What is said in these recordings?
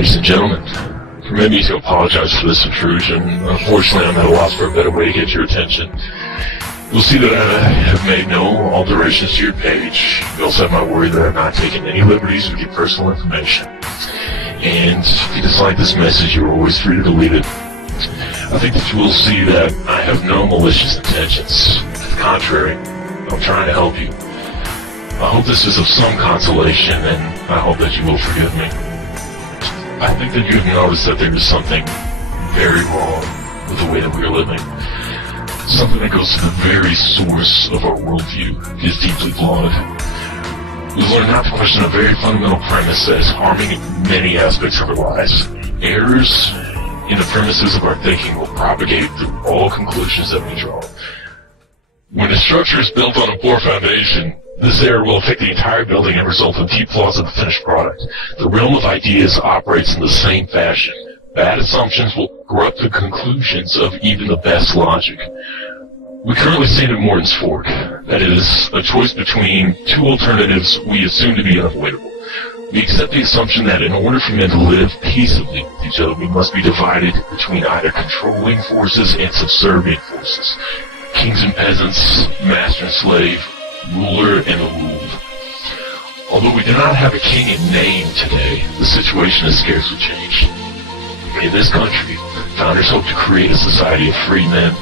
ladies and gentlemen. Permit me to apologize for this intrusion. Unfortunately, I'm at a loss for a better way to get your attention. You'll see that I have made no alterations to your page. You also have my word that I've not taken any liberties with your personal information. And if you dislike this message, you're always free to delete it. I think that you will see that I have no malicious intentions. To the contrary, I'm trying to help you. I hope this is of some consolation, and I hope that you will forgive me. I think that you've noticed that there is something very wrong with the way that we are living. Something that goes to the very source of our worldview is deeply flawed. We've learned not to question a very fundamental premise that is harming many aspects of our lives. Errors in the premises of our thinking will propagate through all conclusions that we draw. When a structure is built on a poor foundation, this error will affect the entire building and result in deep flaws in the finished product. The realm of ideas operates in the same fashion. Bad assumptions will corrupt the conclusions of even the best logic. We currently stand at Morton's Fork. That is, a choice between two alternatives we assume to be unavoidable. We accept the assumption that in order for men to live peaceably with each other, we must be divided between either controlling forces and subservient forces. Kings and peasants, master and slave, ruler and the ruled. Although we do not have a king in name today, the situation has scarcely changed. In this country, founders hope to create a society of free men.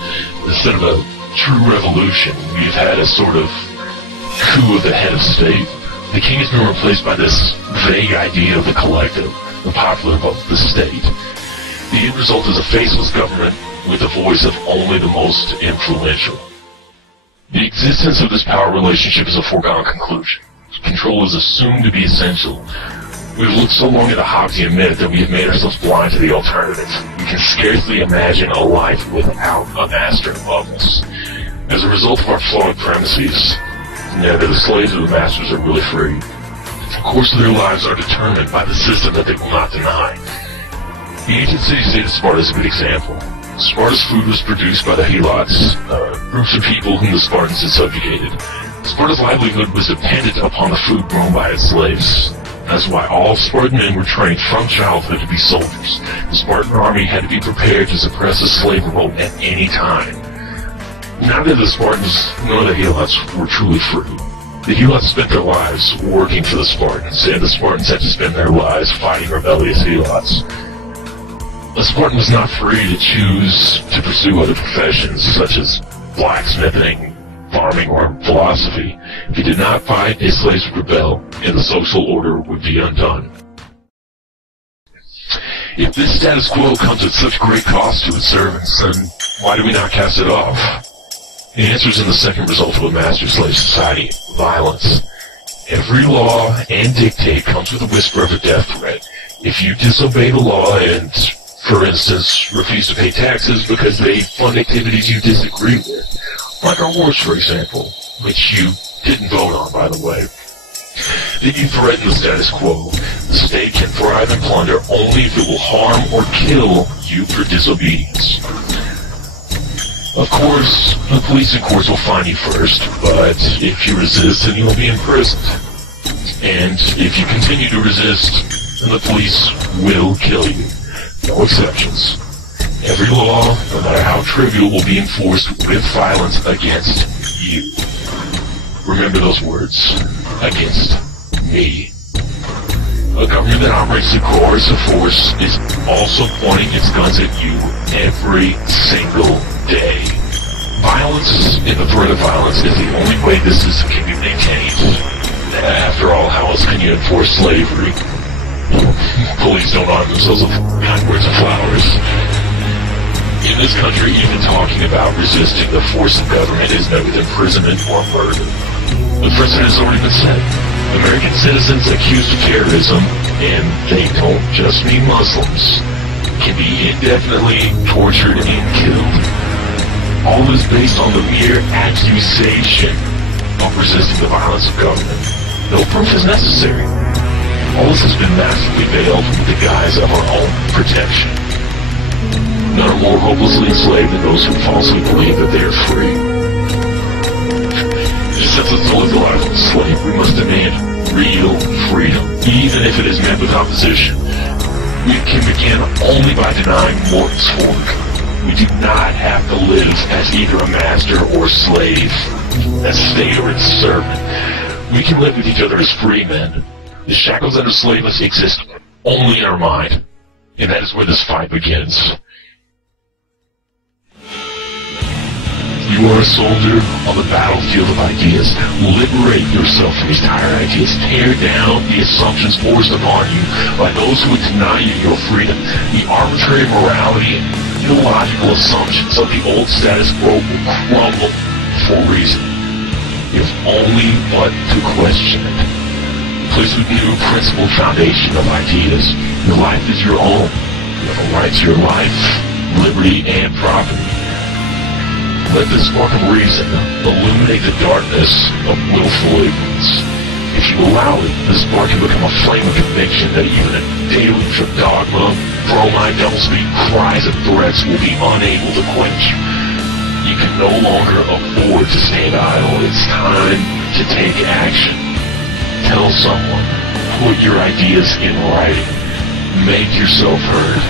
Instead of a true revolution, we've had a sort of coup of the head of state. The king has been replaced by this vague idea of the collective, the popular vote, the state. The end result is a faceless government with the voice of only the most influential. The existence of this power relationship is a foregone conclusion. Control is assumed to be essential. We've looked so long at the Hobbesian myth that we have made ourselves blind to the alternatives. We can scarcely imagine a life without a master above us. As a result of our flawed premises, neither the slaves or the masters are really free. The course of their lives are determined by the system that they will not deny. The ancient city-state of Sparta is a good example. Sparta's food was produced by the Helots, groups of people whom the Spartans had subjugated. Sparta's livelihood was dependent upon the food grown by its slaves. That's why all Spartan men were trained from childhood to be soldiers. The Spartan army had to be prepared to suppress a slave revolt at any time. Neither the Spartans nor the Helots were truly free. The Helots spent their lives working for the Spartans, and the Spartans had to spend their lives fighting rebellious Helots. A Spartan was not free to choose to pursue other professions, such as blacksmithing, farming, or philosophy. If he did not fight, his slaves would rebel, and the social order would be undone. If this status quo comes at such great cost to its servants, then why do we not cast it off? The answer is in the second result of a master-slave society: violence. Every law and dictate comes with a whisper of a death threat. If you disobey the law and, for instance, refuse to pay taxes because they fund activities you disagree with, like our wars, for example, which you didn't vote on, by the way, then you threaten the status quo. The state can thrive and plunder only if it will harm or kill you for disobedience. Of course, the police and courts will find you first, but if you resist, then you'll be imprisoned. And if you continue to resist, then the police will kill you. No exceptions. Every law, no matter how trivial, will be enforced with violence against you. Remember those words. Against me. A government that operates through coercive force is also pointing its guns at you every single day. Violence and the threat of violence is the only way this system can be maintained. After all, how else can you enforce slavery? Police don't arm themselves with kind words and flowers. In this country, even talking about resisting the force of government is met with imprisonment or murder. The precedent has already been set. American citizens accused of terrorism, and they don't just mean Muslims, can be indefinitely tortured and killed. All is based on the mere accusation of resisting the violence of government. No proof is necessary. All this has been masterfully veiled with the guise of our own protection. None are more hopelessly enslaved than those who falsely believe that they are free. Since it's always the life of a slave, we must demand real freedom, even if it is met with opposition. We can begin only by denying Morton's fork. We do not have to live as either a master or a slave, as a state or its servant. We can live with each other as free men. The shackles that enslave us exist only in our mind, and that is where this fight begins. You are a soldier on the battlefield of ideas. Liberate yourself from these tired ideas. Tear down the assumptions forced upon you by those who would deny you your freedom. The arbitrary morality and illogical assumptions of the old status quo will crumble for reason. You have only but to question it. Place with new principled foundation of ideas. Your life is your own. You have a right to your life, liberty, and property. Let the spark of reason illuminate the darkness of willful ignorance. If you allow it, the spark can become a flame of conviction that even a deluge of dogma, bromide, doublespeak, cries and threats will be unable to quench. You can no longer afford to stand idle. It's time to take action. Tell someone. Put your ideas in writing. Make yourself heard.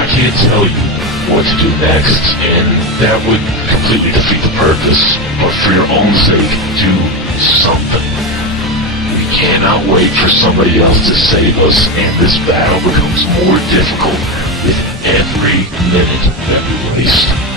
I can't tell you what to do next, and that would completely defeat the purpose. But for your own sake, do something. We cannot wait for somebody else to save us, and this battle becomes more difficult with every minute that we waste.